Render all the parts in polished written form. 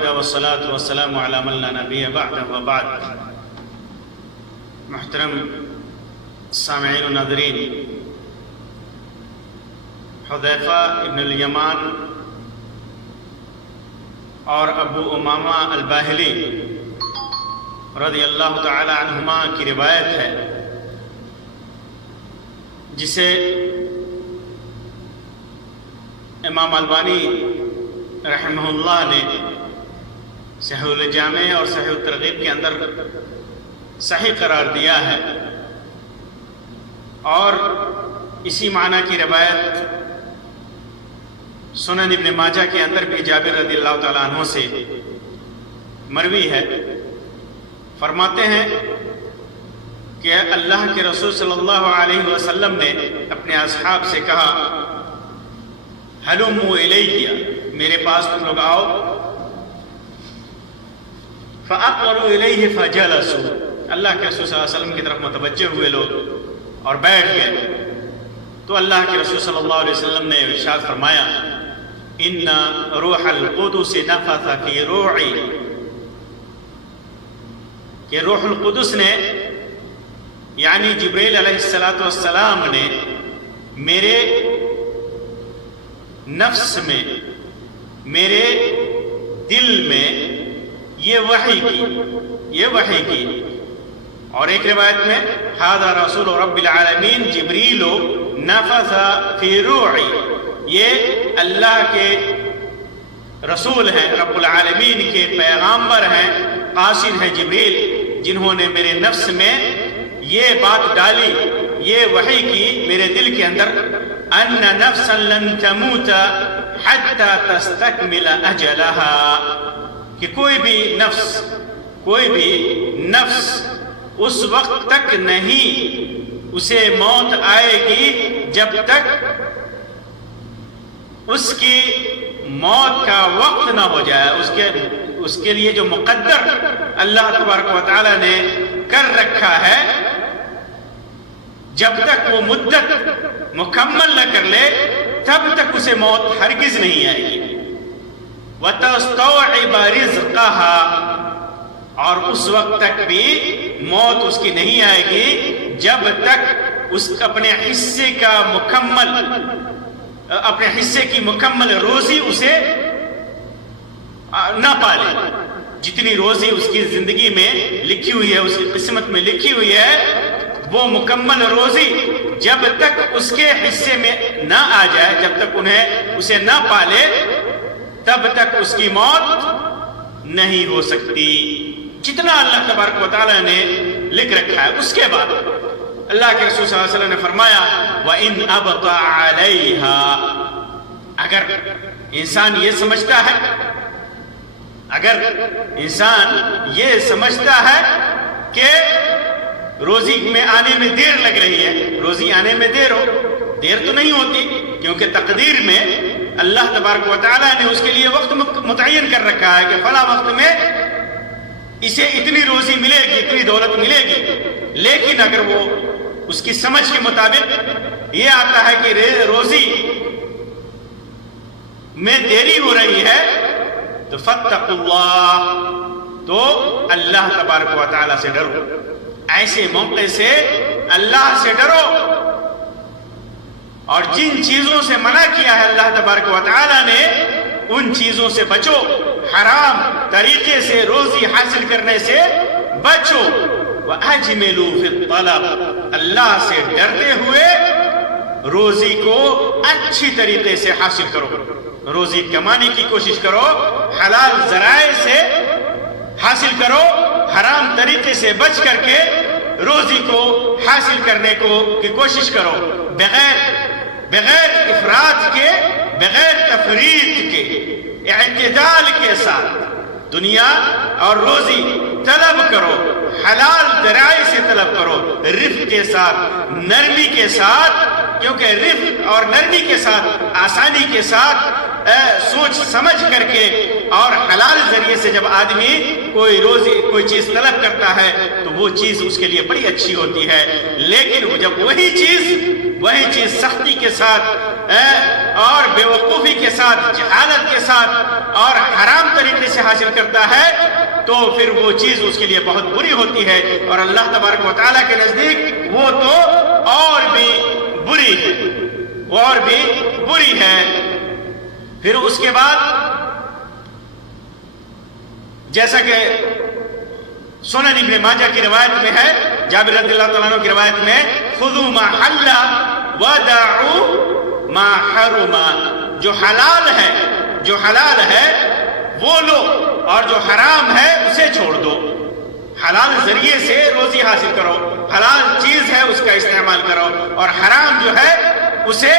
وحده والصلاة والسلام على من لا نبي بعده وبعد. محترم سامعین و ناظرین، حذیفہ ابن الیمان اور ابو امامہ الباہلی رضی اللہ تعالی عنہما کی روایت ہے، جسے امام البانی رحمہ اللہ نے صحیح الجامع اور صحیح الترغیب کے اندر صحیح قرار دیا ہے، اور اسی معنی کی روایت سنن ابن ماجہ کے اندر بھی جابر رضی اللہ تعالیٰ عنہ سے مروی ہے۔ فرماتے ہیں کہ اللہ کے رسول صلی اللہ علیہ وسلم نے اپنے اصحاب سے کہا، ہلموا الیہ، میرے پاس تم لوگ آؤ۔ فاقبلوا الیہ فجلسوا، اللہ کے رسول صلی اللہ علیہ وسلم کی طرف متوجہ ہوئے لوگ اور بیٹھ گئے، تو اللہ کے رسول صلی اللہ علیہ وسلم نے ارشاد فرمایا، ان روح القدس نفث فی روعی، کہ روح القدس نے یعنی جبریل علیہ السلام نے میرے نفس میں، میرے دل میں یہ وحی کی۔ اور ایک روایت میں ھذا رسول رب العالمین جبریل نفث فی روعی، یہ اللہ کے رسول ہیں، رب العالمین کے پیغامبر ہیں، قاصد ہیں جبریل، جنہوں نے میرے نفس میں یہ بات ڈالی، یہ وحی کی میرے دل کے اندر، ان نفسا لن تموت حتی تستکمل اجلہا، کہ کوئی بھی نفس اس وقت تک نہیں اسے موت آئے گی جب تک اس کی موت کا وقت نہ ہو جائے، اس کے لیے جو مقدر اللہ تبارک و تعالی نے کر رکھا ہے، جب تک وہ مدت مکمل نہ کر لے تب تک اسے موت ہرگز نہیں آئے گی۔ وَتَسْتَوْعِبَ رِزْقَهَا، اور اس وقت تک بھی موت اس کی نہیں آئے گی جب تک اس اپنے حصے کی مکمل روزی اسے نہ پالے۔ جتنی روزی اس کی زندگی میں لکھی ہوئی ہے، اس کی قسمت میں لکھی ہوئی ہے، وہ مکمل روزی جب تک اس کے حصے میں نہ آ جائے، جب تک اسے نہ پالے، تب تک اس کی موت نہیں ہو سکتی، جتنا اللہ تبارک و تعالیٰ نے لکھ رکھا ہے۔ اس کے بعد اللہ کے رسول صلی اللہ علیہ وسلم نے فرمایا، وَإِنْ أَبْطَعَ عَلَيْهَا، اگر انسان یہ سمجھتا ہے کہ روزی میں آنے میں دیر لگ رہی ہے، روزی آنے میں دیر تو نہیں ہوتی، کیونکہ تقدیر میں اللہ تبارک و تعالیٰ نے اس کے لیے وقت متعین کر رکھا ہے کہ فلاں وقت میں اسے اتنی روزی ملے گی، اتنی دولت ملے گی، لیکن اگر وہ اس کی سمجھ کے مطابق یہ آتا ہے کہ روزی میں دیری ہو رہی ہے، تو فاتقوا اللہ، تو اللہ تبارک و تعالیٰ سے ڈرو، ایسے موقع سے اللہ سے ڈرو، اور جن چیزوں سے منع کیا ہے اللہ تبارک و تعالیٰ نے ان چیزوں سے بچو، حرام طریقے سے روزی حاصل کرنے سے بچو۔ وَأَجْمِلُوا فِي الطَّلَبِ، اللہ سے ڈرتے ہوئے روزی کو اچھی طریقے سے حاصل کرو، روزی کمانے کی کوشش کرو، حلال ذرائع سے حاصل کرو، حرام طریقے سے بچ کر کے روزی کو حاصل کرنے کی کوشش کرو، بغیر افراط کے، بغیر تفریط کے، اعتدال کے ساتھ دنیا اور روزی طلب کرو، حلال ذرائع سے طلب کرو، رفق کے ساتھ، نرمی کے ساتھ، کیونکہ رفق اور نرمی کے ساتھ، آسانی کے ساتھ، سوچ سمجھ کر کے، اور حلال ذریعے سے جب آدمی کوئی چیز طلب کرتا ہے تو وہ چیز اس کے لیے بڑی اچھی ہوتی ہے، لیکن جب وہی چیز سختی کے ساتھ اور بے وقوفی کے ساتھ، جہالت کے ساتھ اور حرام طریقے سے سے حاصل کرتا ہے تو پھر وہ چیز اس کے لیے بہت بری ہوتی ہے، اور اللہ تبارک و تعالیٰ کے نزدیک وہ تو اور بھی بری ہے، اور بھی بری ہے۔ پھر اس کے بعد جیسا کہ سنن ابن ماجہ کی روایت میں ہے، جابر رضی اللہ تعالیٰ عنہ کی روایت میں، خذوا ما حل ودعوا ما حرم، جو حلال ہے وہ لو، اور جو حرام ہے اسے چھوڑ دو۔ حلال ذریعے سے روزی حاصل کرو، حلال چیز ہے اس کا استعمال کرو، اور حرام جو ہے اسے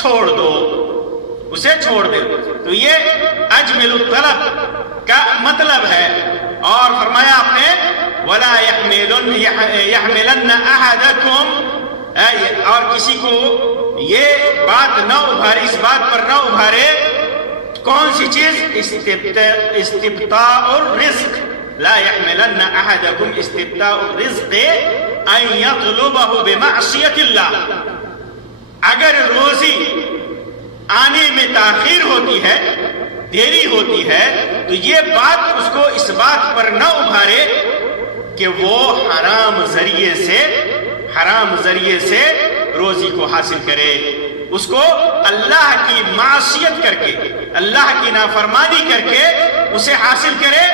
چھوڑ دو، اسے چھوڑ دے۔ تو یہ اجمل الطلب کا مطلب ہے۔ اور فرمایا آپ نے وَلَا يَحْمِلَنَّ أَحَدَكُمْ، اور کسی کو یہ بات نہ ابھارے، اس بات پر نہ ابھارے، کون سی چیز؟ استبطاء الرزق، لا يحملن احدكم استبطاء الرزق ان يطلبه بمعصية اللہ۔ اگر روزی آنے میں تاخیر ہوتی ہے، دیری ہوتی ہے، تو یہ بات اس کو اس بات پر نہ ابھارے کہ وہ حرام ذریعے سے روزی کو حاصل کرے، اس کو اللہ کی معصیت کر کے، اللہ کی نافرمانی کر کے اسے حاصل کرے۔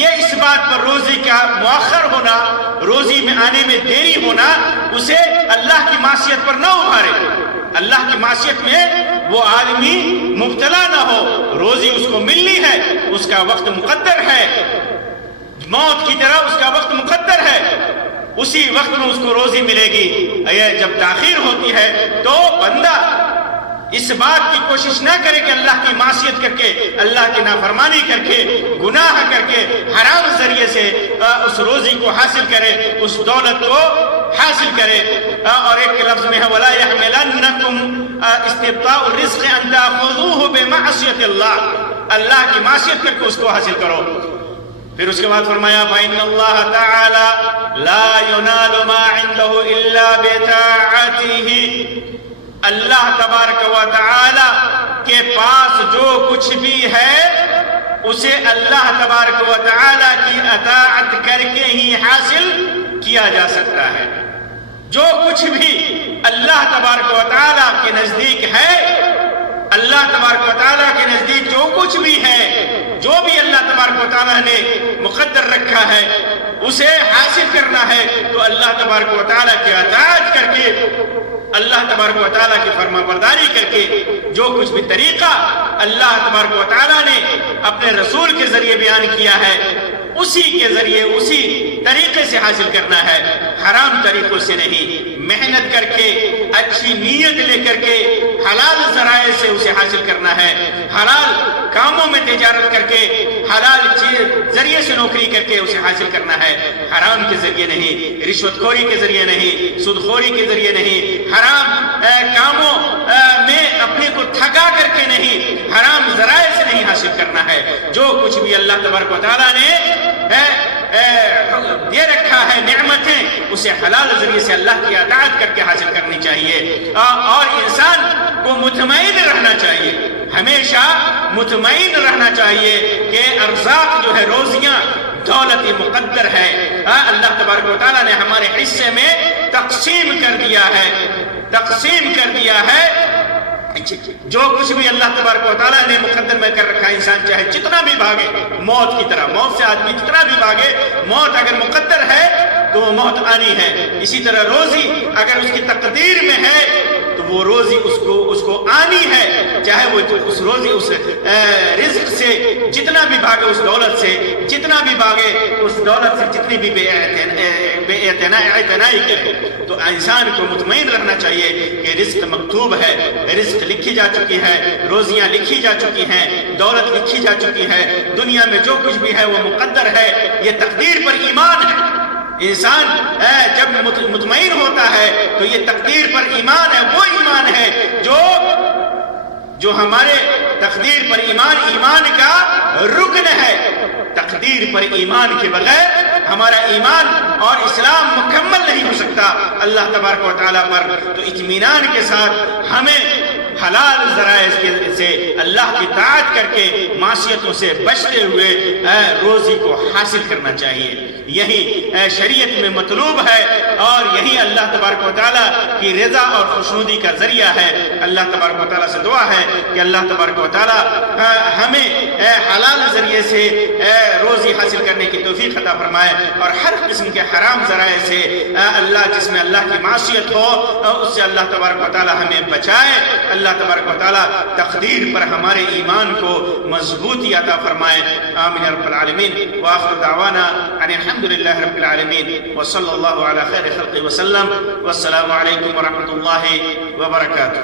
یہ اس بات پر روزی کا مؤخر ہونا، روزی میں آنے میں دیری ہونا، اسے اللہ کی معصیت پر نہ ابھارے۔ اللہ کی معصیت میں وہ آدمی مبتلا نہ ہو، روزی اس کو ملنی ہے، اس کا وقت مقدر ہے، موت کی طرح اس کا وقت مقدر ہے، اسی وقت میں اس کو روزی ملے گی۔ جب تاخیر ہوتی ہے تو بندہ اس بات کی کوشش نہ کرے کہ اللہ کی معصیت کر کے، اللہ کی نافرمانی کر کے، گناہ کر کے، حرام ذریعے سے اس روزی کو حاصل کرے، اس دولت کو حاصل کرے۔ اور ایک لفظ میں ہے وَلَا يَحْمِلَنَّكُمْ اسْتِبْطَاءُ الرِّزْقِ أَن تَأْخُذُوهُ بِمَعْصِيَةِ اللَّهِ، اللہ کی معصیت کر کے اس کو حاصل کرو۔ پھر اس کے بعد فرمایا فَإِنَّ اللَّهَ تَعَالَى لَا يُنَالُ مَا عِندَهُ إِلَّا بِطَاعَتِهِ، اللہ تبارک و تعالی کے پاس جو کچھ بھی ہے اسے اللہ تبارک و تعالی کی اطاعت کر کے ہی حاصل کیا جا سکتا ہے۔ جو کچھ بھی اللہ تبارک و تعالی کے نزدیک ہے، اللہ تبارک و تعالیٰ کے نزدیک جو کچھ بھی ہے، جو بھی اللہ تبارک و تعالیٰ نے مقدر رکھا ہے اسے حاصل کرنا ہے، تو اللہ تبارک و تعالیٰ کی اطاعت کر کے، اللہ تبارک و تعالیٰ کی فرما برداری کر کے، جو کچھ بھی طریقہ اللہ تبارک و تعالیٰ نے اپنے رسول کے ذریعے بیان کیا ہے اسی کے ذریعے، اسی طریقے سے حاصل کرنا ہے، حرام طریقوں سے نہیں۔ محنت کر کے، اچھی نیت لے کر کے، حلال ذرائع سے اسے حاصل کرنا ہے، حلال کاموں میں تجارت کر کے، حلال ذریعے سے نوکری کر کے اسے حاصل کرنا ہے، حرام کے ذریعے نہیں، رشوت خوری کے ذریعے نہیں، سود خوری کے ذریعے نہیں، حرام کاموں میں اپنے کو تھکا کر کے نہیں، حرام ذرائع سے نہیں حاصل کرنا ہے۔ جو کچھ بھی اللہ تبارک و تعالیٰ نے دے رکھا ہے نعمتیں، اسے حلال ذریعے سے اللہ کی اطاعت کر کے حاصل کرنی چاہیے، اور انسان کو مطمئن رہنا چاہیے، ہمیشہ مطمئن رہنا چاہیے کہ ارزاق جو ہے، روزیاں، دولت مقدر ہے، اللہ تبارک و تعالیٰ نے ہمارے حصے میں تقسیم کر دیا ہے۔ جو کچھ بھی اللہ تبارک و تعالیٰ نے مقدر میں کر رکھا ہے، انسان چاہے جتنا بھی بھاگے، موت کی طرح، موت سے آدمی جتنا بھی بھاگے، موت اگر مقدر ہے تو وہ موت آنی ہے۔ اسی طرح روزی اگر اس کی تقدیر میں ہے تو وہ روزی اس کو آنی ہے، چاہے وہ اس روزی، اس رزق سے جتنا بھی بھاگے، اس دولت سے جتنا بھی بھاگے، اس دولت سے جتنی بھی بے اعتنائی کرے۔ تو انسان کو مطمئن رہنا چاہیے کہ رزق مکتوب ہے، رزق لکھی جا چکی ہے، روزیاں لکھی جا چکی ہیں، دولت لکھی جا چکی ہے، دنیا میں جو کچھ بھی ہے وہ مقدر ہے۔ یہ تقدیر پر ایمان ہے۔ انسان جب مطمئن ہوتا ہے تو یہ تقدیر پر ایمان ہے، وہ ایمان ہے جو ہمارے تقدیر پر ایمان کا رکن ہے۔ تقدیر پر ایمان کے بغیر ہمارا ایمان اور اسلام مکمل نہیں ہو سکتا اللہ تبارک و تعالیٰ پر۔ تو اطمینان کے ساتھ ہمیں حلال ذرائع سے اللہ کی طاعت کر کے معصیتوں سے بچتے ہوئے روزی کو حاصل کرنا چاہیے۔ یہی شریعت میں مطلوب ہے اور یہی اللہ تبارک و تعالیٰ کی رضا اور خوشنودی کا ذریعہ ہے۔ اللہ تبارک و تعالیٰ سے دعا ہے کہ اللہ تبارک و تعالیٰ ہمیں حلال ذریعے سے روزی حاصل کرنے کی توفیق عطا فرمائے اور ہر قسم کے حرام ذرائع سے جس میں اللہ کی معصیت ہو اس سے اللہ تبارک و تعالیٰ ہمیں بچائے۔ اللہ تبارک و تعالیٰ تقدیر پر ہمارے ایمان کو مضبوطی عطا فرمائے۔ آمین رب العالمین۔ وآخر دعوانا ان الحمدللہ رب العالمین وصلی اللہ علی خیر خلق وسلم۔ والسلام علیکم ورحمۃ اللہ وبرکاتہ۔